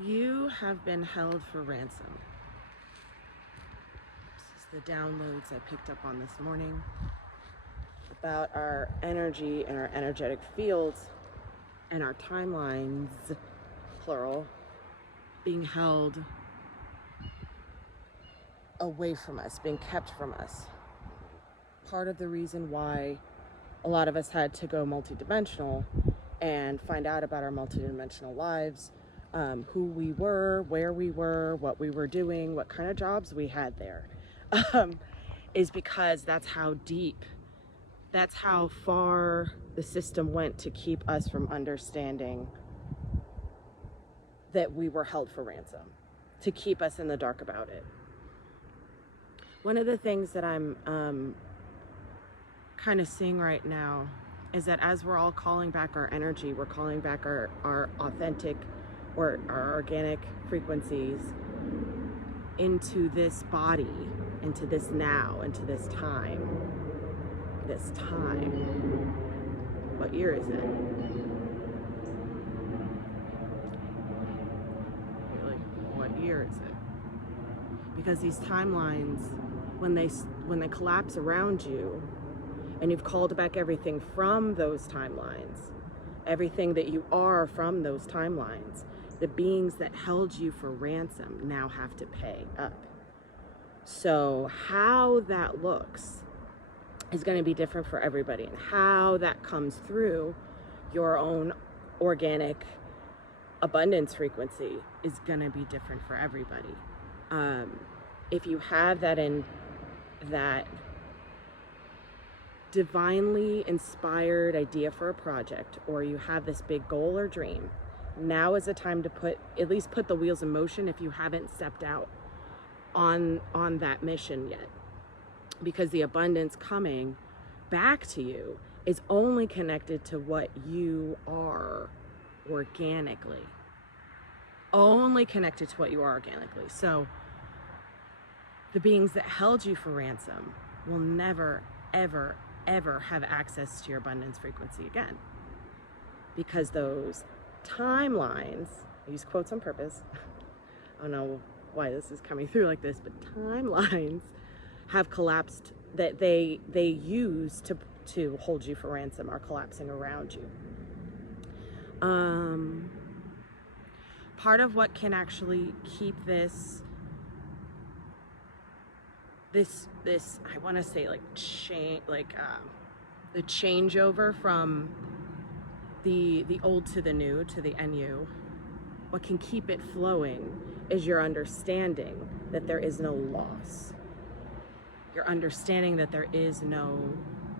You have been held for ransom. This is the downloads I picked up on this morning about our energy and our energetic fields and our timelines, plural, being held away from us, being kept from us. Part of the reason why a lot of us had to go multidimensional and find out about our multidimensional lives, who we were, where we were, what we were doing, what kind of jobs we had there, is because that's how deep, that's how far the system went to keep us from understanding that we were held for ransom, to keep us in the dark about it. One of the things that I'm kind of seeing right now is that as we're all calling back our energy, we're calling back our authentic or our organic frequencies into this body, into this now, into this time. This time. What year is it? Really, what year is it? Because these timelines, when they collapse around you, and you've called back everything from those timelines, everything that you are from those timelines, the beings that held you for ransom now have to pay up. So how that looks is going to be different for everybody, and how that comes through your own organic abundance frequency is going to be different for everybody. If you have that divinely inspired idea for a project, or you have this big goal or dream, now is the time to at least put the wheels in motion if you haven't stepped out on that mission yet. Because the abundance coming back to you is only connected to what you are organically. Only connected to what you are organically. So the beings that held you for ransom will never, ever, ever have access to your abundance frequency again. Because those timelines, I use quotes on purpose, I don't know why this is coming through like this, but timelines have collapsed, that they use to hold you for ransom are collapsing around you. Part of what can actually keep this I want to say the changeover from the old to the new, to the NU, what can keep it flowing is your understanding that there is no loss. Your understanding that there is no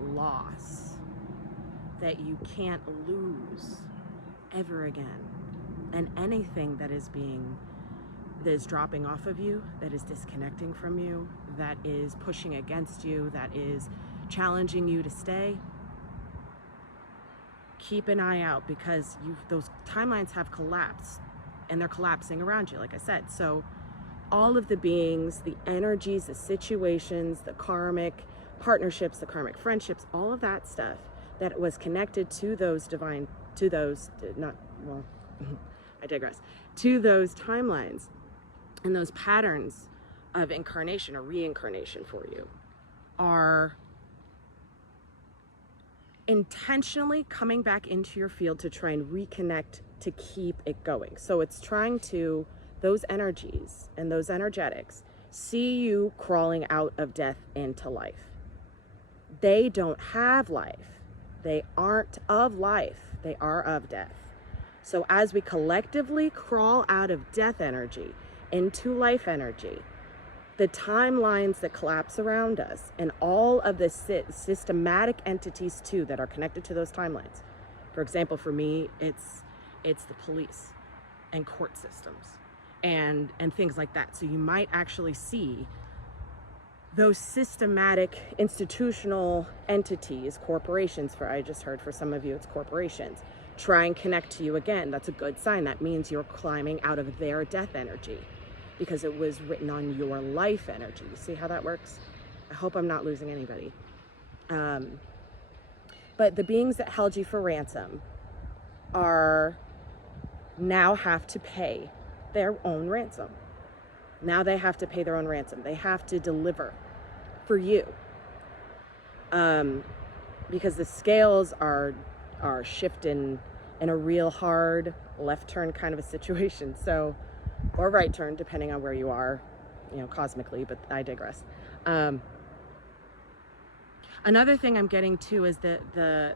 loss, that you can't lose ever again. And anything that is dropping off of you, that is disconnecting from you, that is pushing against you, that is challenging you to stay, keep an eye out, because those timelines have collapsed, and they're collapsing around you, like I said. So all of the beings, the energies, the situations, the karmic partnerships, the karmic friendships, all of that stuff that was connected to those I digress, to those timelines and those patterns of incarnation or reincarnation for you are intentionally coming back into your field to try and reconnect, to keep it going. So it's trying to, those energies and those energetics see you crawling out of death into life. They don't have life. They aren't of life. They are of death. So as we collectively crawl out of death energy into life energy, the timelines that collapse around us and all of the systematic entities too that are connected to those timelines. For example, for me, it's the police and court systems and things like that. So you might actually see those systematic institutional entities, corporations, I just heard for some of you it's corporations, try and connect to you again. That's a good sign. That means you're climbing out of their death energy, because it was written on your life energy. You see how that works? I hope I'm not losing anybody. But the beings that held you for ransom now have to pay their own ransom. Now they have to pay their own ransom. They have to deliver for you. Because the scales are shifting in a real hard left turn kind of a situation. So, or right turn, depending on where you are, cosmically, but I digress. Another thing I'm getting to is the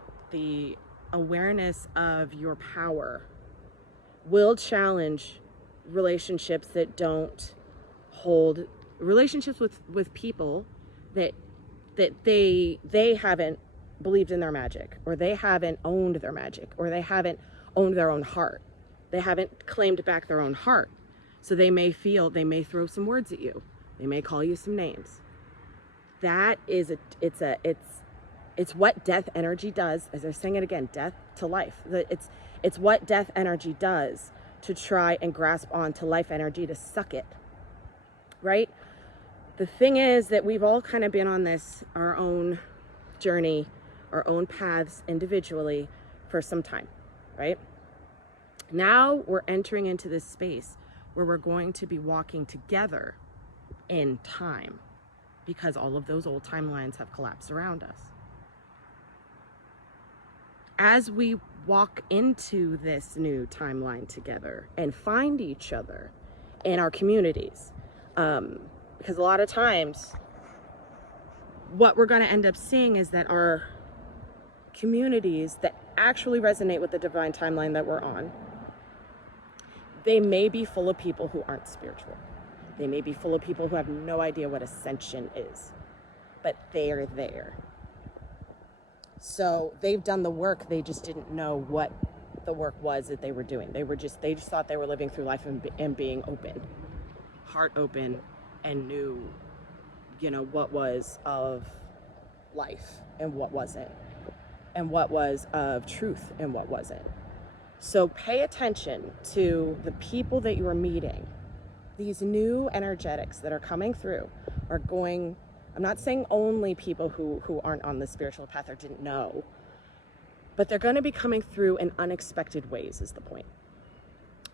awareness of your power will challenge relationships that don't hold, relationships with people that they haven't believed in their magic, or they haven't owned their magic, or they haven't owned their own heart. They haven't claimed back their own heart. So they may throw some words at you. They may call you some names. That is it's what death energy does. As they're saying it again, death to life. It's what death energy does to try and grasp on to life energy, to suck it, right? The thing is that we've all kind of been on our own journey, our own paths individually for some time, right? Now we're entering into this space where we're going to be walking together in time, because all of those old timelines have collapsed around us. As we walk into this new timeline together and find each other in our communities, because a lot of times what we're going to end up seeing is that our communities that actually resonate with the divine timeline that we're on, they may be full of people who aren't spiritual. They may be full of people who have no idea what ascension is, but they are there. So they've done the work, they just didn't know what the work was that they were doing. They just thought they were living through life and being open, heart open, and knew, what was of life and what wasn't, and what was of truth and what wasn't. So pay attention to the people that you are meeting. These new energetics that are coming through are going, I'm not saying only people who aren't on the spiritual path or didn't know, but they're going to be coming through in unexpected ways, is the point.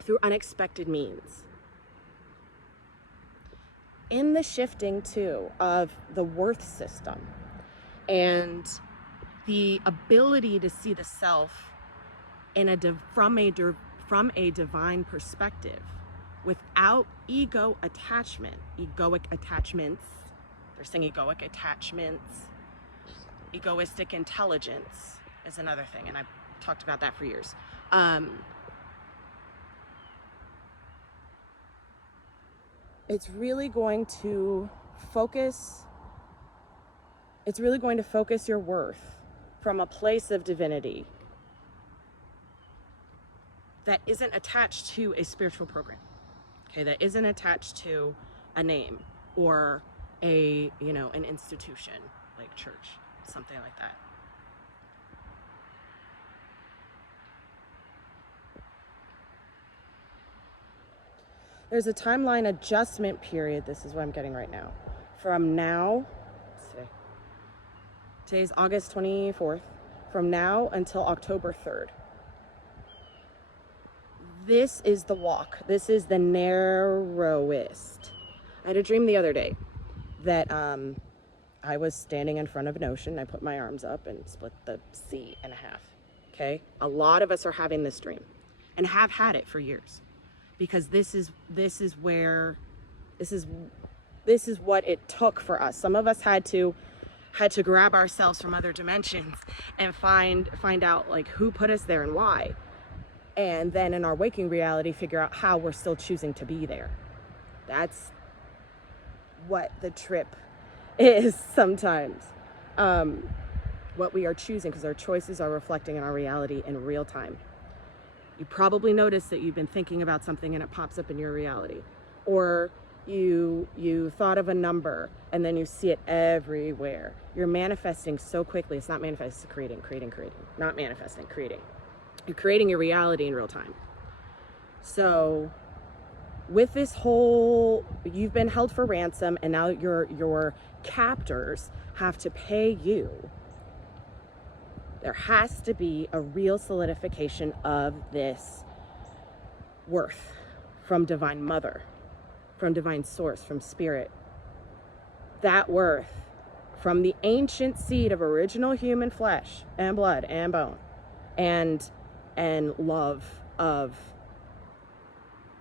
Through unexpected means. In the shifting too of the worth system and the ability to see the self from a divine perspective, without egoic attachments. They're saying egoic attachments. Egoistic intelligence is another thing, and I've talked about that for years. It's really going to focus your worth from a place of divinity that isn't attached to a spiritual program. Okay, that isn't attached to a name or an institution like church, something like that. There's a timeline adjustment period. This is what I'm getting right now. From now, today's August 24th, from now until October 3rd. This is the walk. This is the narrowest. I had a dream the other day that I was standing in front of an ocean. I put my arms up and split the sea in half. Okay? A lot of us are having this dream and have had it for years, because this is what it took for us. Some of us had to grab ourselves from other dimensions and find out like who put us there and why. And then in our waking reality, figure out how we're still choosing to be there. That's what the trip is sometimes. What we are choosing, because our choices are reflecting in our reality in real time. You probably noticed that you've been thinking about something and it pops up in your reality. Or you thought of a number and then you see it everywhere. You're manifesting so quickly. It's not manifesting, it's creating. Not manifesting, creating. You're creating your reality in real time. So with this whole, you've been held for ransom and now your captors have to pay you. There has to be a real solidification of this worth from divine mother, from divine source, from spirit. That worth from the ancient seed of original human flesh and blood and bone, and love of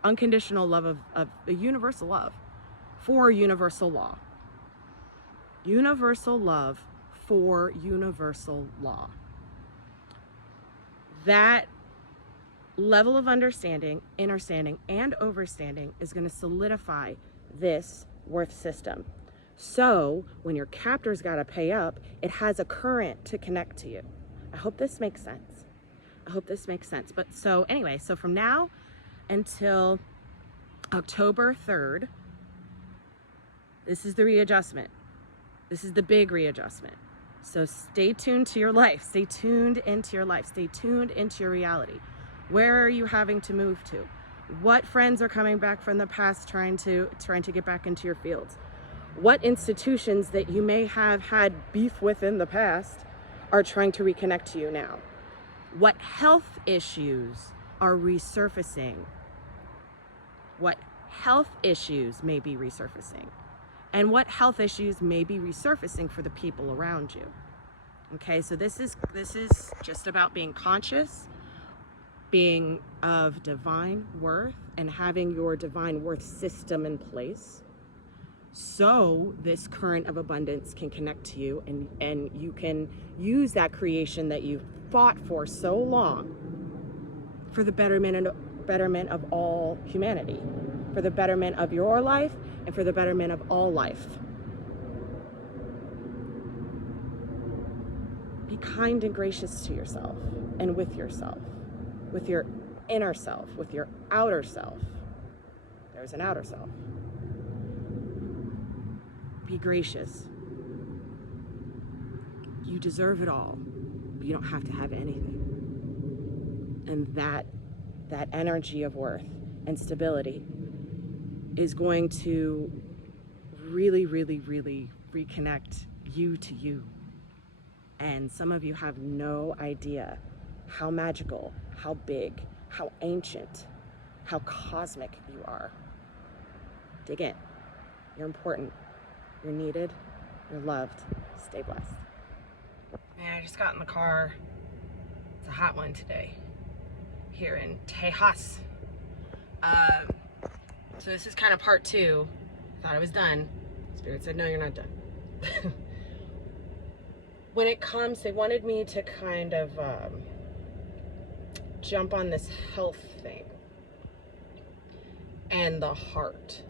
unconditional love of a universal love for universal law. Universal love for universal law. That level of understanding, understanding, and overstanding is going to solidify this worth system. So when your captor's got to pay up, it has a current to connect to you. I hope this makes sense. I hope this makes sense. But so anyway, so from now until October 3rd, this is the readjustment. This is the big readjustment. So stay tuned to your life. Stay tuned into your life. Stay tuned into your reality. Where are you having to move to? What friends are coming back from the past trying to get back into your fields? What institutions that you may have had beef with in the past are trying to reconnect to you now? What health issues are resurfacing? What health issues may be resurfacing? And what health issues may be resurfacing for the people around you? Okay, so this is just about being conscious, being of divine worth, and having your divine worth system in place, so this current of abundance can connect to you, and you can use that creation that you've fought for so long for the betterment of all humanity, for the betterment of your life, and for the betterment of all life. Be kind and gracious to yourself and with yourself, with your inner self, with your outer self. There's an outer self. Be gracious. You deserve it all, but you don't have to have anything. And that energy of worth and stability is going to really, really, really reconnect you to you. And some of you have no idea how magical, how big, how ancient, how cosmic you are. Dig in. You're important. You're needed. You're loved. Stay blessed. Man, I just got in the car. It's a hot one today here in Tejas. So this is kind of part 2. Thought I was done. Spirit said, no, you're not done. When it comes, they wanted me to kind of jump on this health thing and the heart.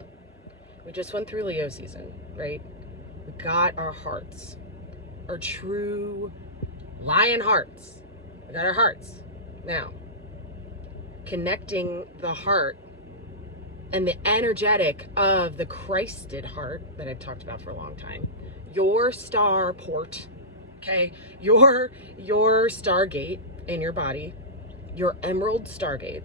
We just went through Leo season, right? We got our hearts, our true lion hearts. We got our hearts. Now, connecting the heart and the energetic of the Christed heart that I've talked about for a long time, your star port, okay, your stargate in your body, your emerald stargate.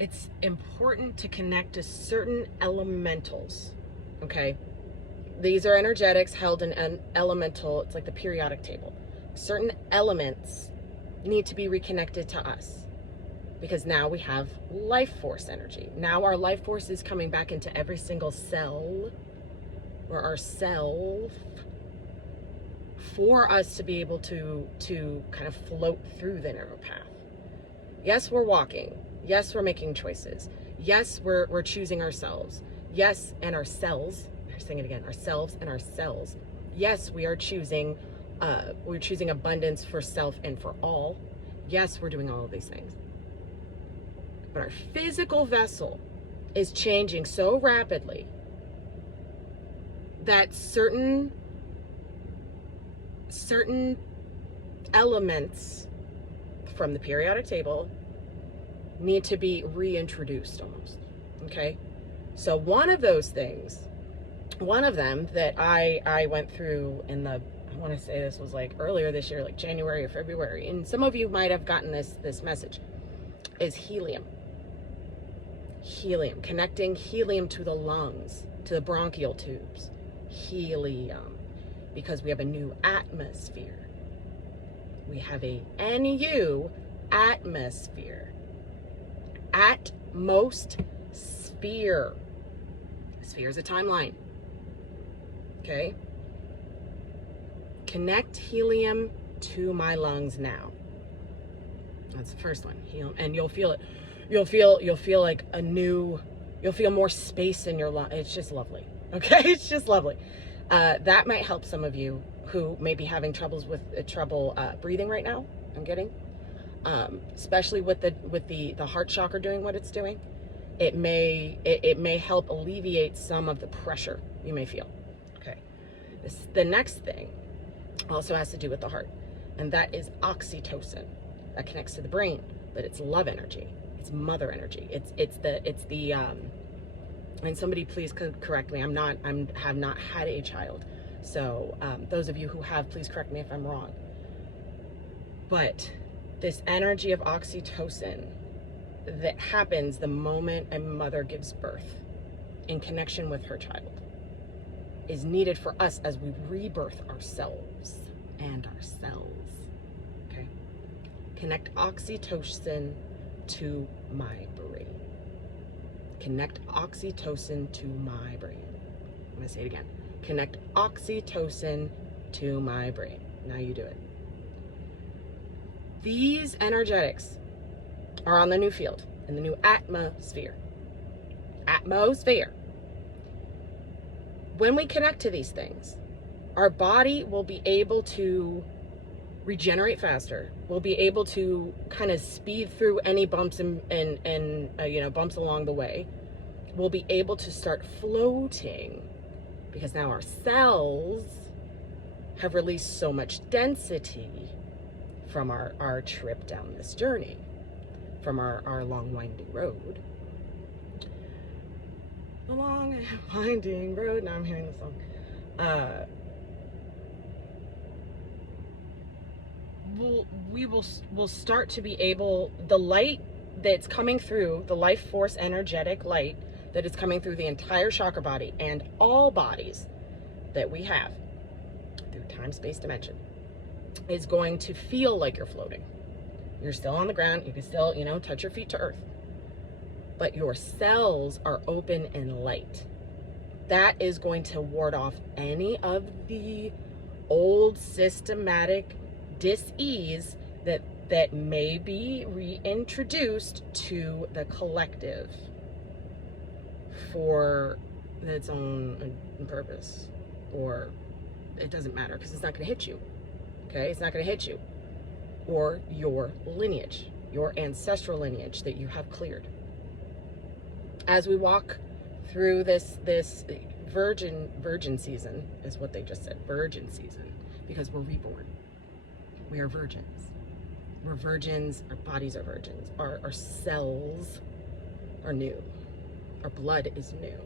It's important to connect to certain elementals, okay? These are energetics held in an elemental, it's like the periodic table. Certain elements need to be reconnected to us because now we have life force energy. Now our life force is coming back into every single cell or our self for us to be able to kind of float through the narrow path. Yes, we're walking. Yes, we're making choices. Yes, we're choosing ourselves. Yes, and ourselves. I'm saying it again. Ourselves and ourselves. Yes, we are choosing. We're choosing abundance for self and for all. Yes, we're doing all of these things. But our physical vessel is changing so rapidly that certain elements from the periodic table need to be reintroduced almost, okay? So one of those things, one of them that I went through in the, I want to say this was like earlier this year, like January or February, and some of you might have gotten this message, is helium. Helium, connecting helium to the lungs, to the bronchial tubes. Helium, because we have a new atmosphere. We have a NU atmosphere. Atmost sphere. Sphere is a timeline. Okay? Connect helium to my lungs now. That's the first one. Helium, and you'll feel it. You'll feel like a new, you'll feel more space in your lung. It's just lovely. Okay? It's just lovely. That might help some of you who may be having trouble breathing right now. I'm getting, especially with the heart chakra doing what it's doing. It may help alleviate some of the pressure you may feel. Okay. The next thing also has to do with the heart, and that is oxytocin. That connects to the brain, but it's love energy. It's mother energy. It's the and somebody please correct me. I have not had a child, so those of you who have, please correct me if I'm wrong. But this energy of oxytocin that happens the moment a mother gives birth in connection with her child is needed for us as we rebirth ourselves and our cells. Okay? Connect oxytocin to my brain. Connect oxytocin to my brain. I'm going to say it again. Connect oxytocin to my brain. Now you do it. These energetics are on the new field, in the new atmosphere. Atmosphere. When we connect to these things, our body will be able to regenerate faster. We'll be able to kind of speed through any bumps and bumps along the way. We'll be able to start floating because now our cells have released so much density from our trip down this journey, from our long winding road. The long and winding road. Now I'm hearing the song. We'll start to be able, the light that's coming through, the life force energetic light that is coming through the entire chakra body and all bodies that we have through time, space, dimension, is going to feel like you're floating. You're still on the ground. You can still, touch your feet to earth. But your cells are open and light. That is going to ward off any of the old systematic dis-ease that may be reintroduced to the collective for its own purpose. Or it doesn't matter because it's not going to hit you. Okay? It's not going to hit you. Or your lineage, your ancestral lineage that you have cleared. As we walk through this virgin season, is what they just said, virgin season, because we're reborn. We are virgins. We're virgins, our bodies are virgins, our cells are new, our blood is new,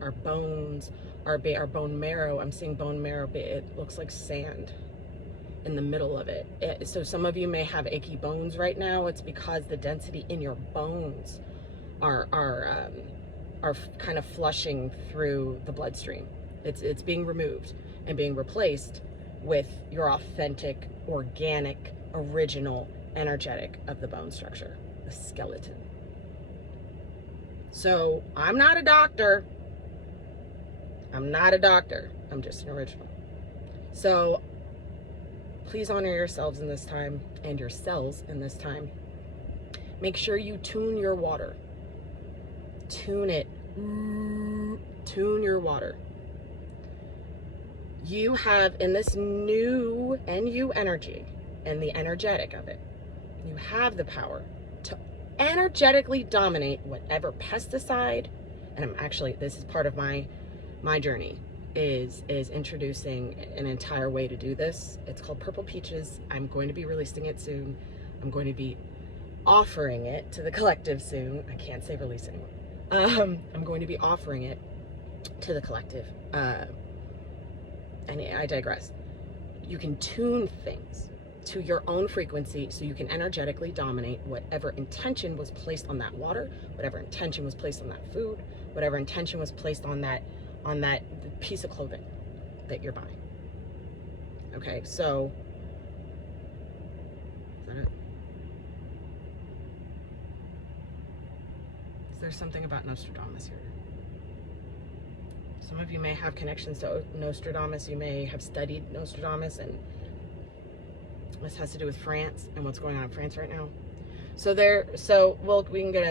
our bones, our bone marrow, I'm seeing bone marrow, it looks like sand in the middle of it. So some of you may have achy bones right now. It's because the density in your bones are kind of flushing through the bloodstream. It's being removed and being replaced with your authentic, organic, original, energetic of the bone structure, the skeleton. So I'm not a doctor. I'm just an original. So please honor yourselves in this time and your cells in this time. Make sure you tune your water. Tune it. Tune your water. You have in this new NU energy and the energetic of it, you have the power to energetically dominate whatever pesticide, and I'm actually, this is part of my journey, is introducing an entire way to do this. It's called Purple Peaches. I'm going to be releasing it soon. I'm going to be offering it to the collective soon. I can't say release anymore. I'm going to be offering it to the collective. And I digress. You can tune things to your own frequency so you can energetically dominate whatever intention was placed on that water, whatever intention was placed on that food, whatever intention was placed on that piece of clothing that you're buying. Okay, so is that it? there's something about Nostradamus here. Some of you may have connections to Nostradamus. You may have studied Nostradamus, and this has to do with France and what's going on in France right now. So we can get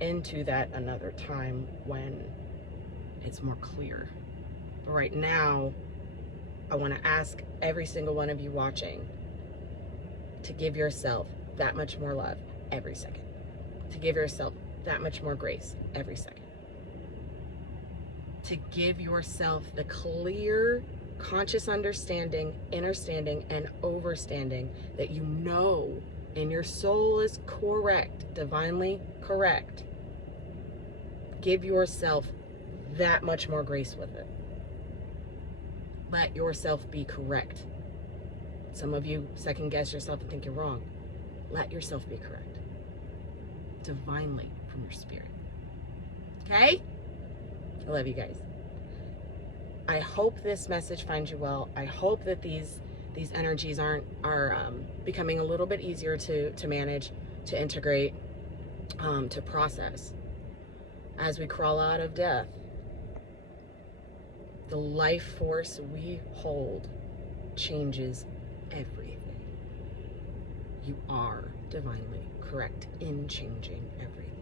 into that another time when it's more clear. But right now, I want to ask every single one of you watching to give yourself that much more love every second. To give yourself that much more grace every second. To give yourself the clear, conscious understanding, understanding, and overstanding that you know and your soul is correct, divinely correct. Give yourself that much more grace with it. Let yourself be correct. Some of you second guess yourself and think you're wrong. Let yourself be correct. Divinely from your spirit. Okay? I love you guys. I hope this message finds you well. I hope that these energies are becoming a little bit easier to manage, to integrate, to process. As we crawl out of death, the life force we hold changes everything. You are divinely correct in changing everything.